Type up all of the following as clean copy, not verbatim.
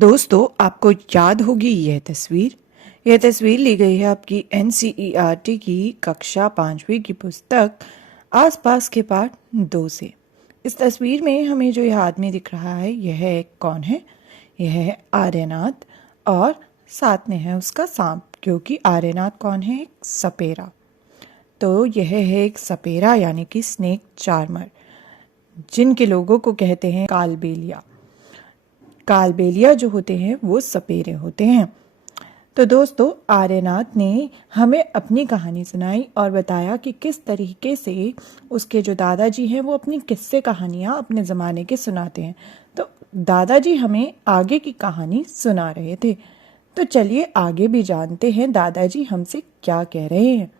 दोस्तों, आपको याद होगी यह तस्वीर ली गई है आपकी एनसीईआरटी की कक्षा 5वीं की पुस्तक आसपास के पाठ 2 से। इस तस्वीर में हमें जो यह आदमी दिख रहा है यह कौन है? यह है आर्यनाथ और साथ में है उसका सांप, क्योंकि आर्यनाथ कौन है? एक सपेरा। तो यह है एक सपेरा यानी कि स्नेक चार्मर, जिनके लोगों को कहते हैं कालबेलिया। कालबेलिया जो होते हैं वो सपेरे होते हैं। तो दोस्तों, आर्यनाथ ने हमें अपनी कहानी सुनाई और बताया कि किस तरीके से उसके जो दादाजी हैं वो अपनी किस्से कहानियाँ अपने ज़माने के सुनाते हैं। तो दादाजी हमें आगे की कहानी सुना रहे थे। तो चलिए आगे भी जानते हैं दादाजी हमसे क्या कह रहे हैं।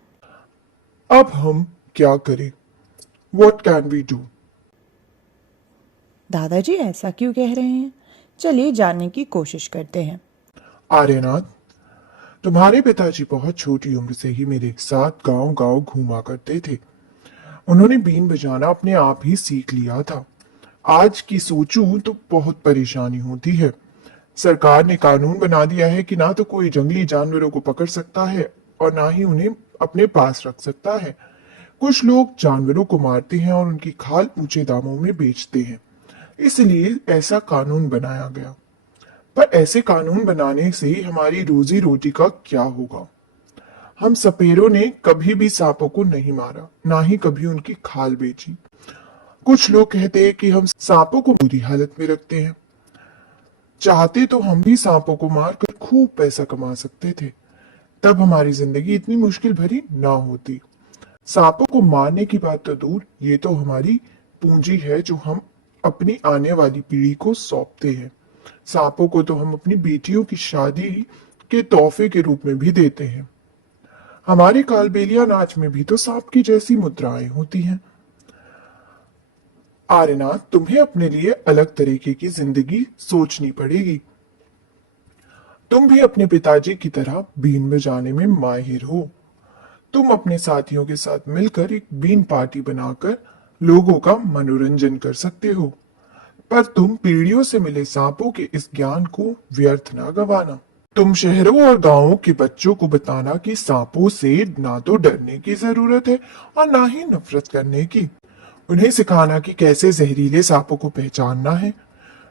अब हम क्या करें? What can we do? दादाजी ऐसा क्यों कह रहे हैं? चलिए जानने की कोशिश करते हैं। आर्यनाथ, तुम्हारे पिताजी बहुत छोटी उम्र से ही मेरे साथ गांव गांव घूमा करते थे। उन्होंने बीन बजाना अपने आप ही सीख लिया था। आज की सोचूं तो बहुत परेशानी होती है। सरकार ने कानून बना दिया है कि ना तो कोई जंगली जानवरों को पकड़ सकता है और ना ही उन्हें अपने पास रख सकता है। कुछ लोग जानवरों को मारते हैं और उनकी खाल ऊंचे दामों में बेचते हैं, इसलिए ऐसा कानून बनाया गया। पर ऐसे कानून बनाने से हमारी रोजी रोटी का क्या होगा? हम सपेरों ने कभी भी सांपों को नहीं मारा, ना ही कभी उनकी खाल बेची। कुछ लोग कहते हैं कि हम सांपों को बुरी हालत में रखते हैं। चाहते तो हम भी सांपों को मारकर खूब पैसा कमा सकते थे, तब हमारी जिंदगी इतनी मुश्किल भरी ना होती। सांपों को मारने की बात तो दूर, ये तो हमारी पूंजी है जो हम अपनी आने वाली पीढ़ी को सौंपते हैं। सांपों को तो हम अपनी बेटियों की शादी के तोहफे के रूप में भी देते हैं। हमारे कालबेलिया नाच में भी तो सांप की जैसी मुद्राएं होती हैं। आर्यनाथ, तुम्हें अपने लिए अलग तरीके की जिंदगी सोचनी पड़ेगी। तुम भी अपने पिताजी की तरह बीन बजाने में माहिर हो। तुम अपने साथियों के साथ मिलकर एक बीन पार्टी बनाकर लोगों का मनोरंजन कर सकते हो। पर तुम पीढ़ियों से मिले सांपों के इस ज्ञान को व्यर्थ ना गवाना। तुम शहरों और गांवों के बच्चों को बताना कि सांपों से ना तो डरने की जरूरत है और ना ही नफरत करने की। उन्हें सिखाना कि कैसे जहरीले सांपों को पहचानना है।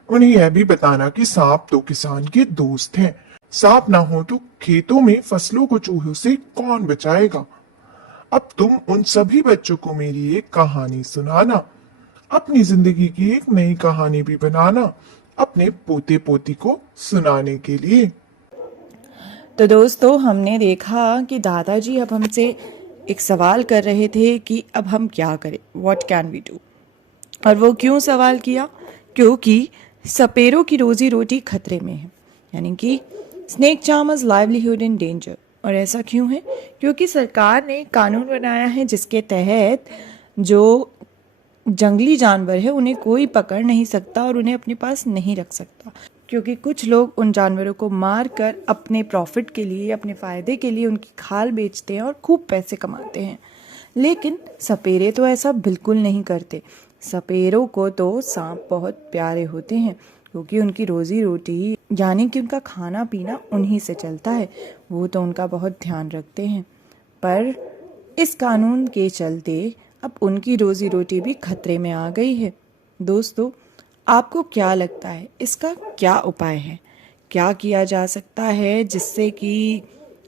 उन्हें यह भी बताना कि सांप तो किसान के दोस्त हैं। सांप ना हो तो खेतों में फसलों को चूहों से कौन बचाएगा? अब तुम उन सभी बच्चों को मेरी एक कहानी सुनाना, अपनी जिंदगी की एक नई कहानी भी बनाना, अपने पोते पोती को सुनाने के लिए। तो दोस्तों, हमने देखा कि दादाजी अब हमसे एक सवाल कर रहे थे कि अब हम क्या करें, व्हाट कैन वी डू। और वो क्यों सवाल किया? क्योंकि सपेरों की रोजी रोटी खतरे में है, यानी कि snake charmers livelihood in danger. और ऐसा क्यों है? क्योंकि सरकार ने कानून बनाया है जिसके तहत जो जंगली जानवर है उन्हें कोई पकड़ नहीं सकता और उन्हें अपने पास नहीं रख सकता, क्योंकि कुछ लोग उन जानवरों को मार कर अपने प्रॉफिट के लिए, अपने फ़ायदे के लिए उनकी खाल बेचते हैं और खूब पैसे कमाते हैं। लेकिन सपेरे तो ऐसा बिल्कुल नहीं करते। सपेरों को तो सांप बहुत प्यारे होते हैं, क्योंकि उनकी रोजी रोटी यानी कि उनका खाना पीना उन्हीं से चलता है। वो तो उनका बहुत ध्यान रखते हैं। पर इस कानून के चलते अब उनकी रोजी रोटी भी खतरे में आ गई है। दोस्तों, आपको क्या लगता है इसका क्या उपाय है? क्या किया जा सकता है जिससे कि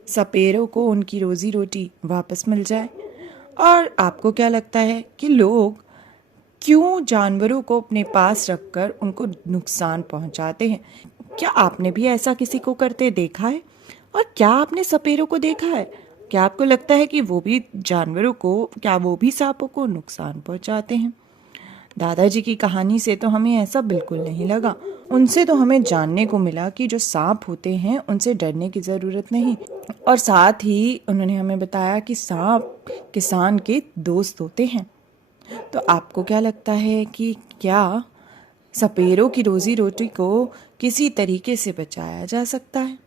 सपेरों को उनकी रोजी रोटी वापस मिल जाए? और आपको क्या लगता है कि लोग क्यों जानवरों को अपने पास रखकर उनको नुकसान पहुंचाते हैं? क्या आपने भी ऐसा किसी को करते देखा है? और क्या आपने सपेरों को देखा है? क्या आपको लगता है कि वो भी जानवरों को, क्या वो भी सांपों को नुकसान पहुंचाते हैं? दादाजी की कहानी से तो हमें ऐसा बिल्कुल नहीं लगा। उनसे तो हमें जानने को मिला कि जो सांप होते हैं उनसे डरने की ज़रूरत नहीं। और साथ ही उन्होंने हमें बताया कि सांप किसान के दोस्त होते हैं। तो आपको क्या लगता है कि क्या सपेरों की रोजी रोटी को किसी तरीके से बचाया जा सकता है?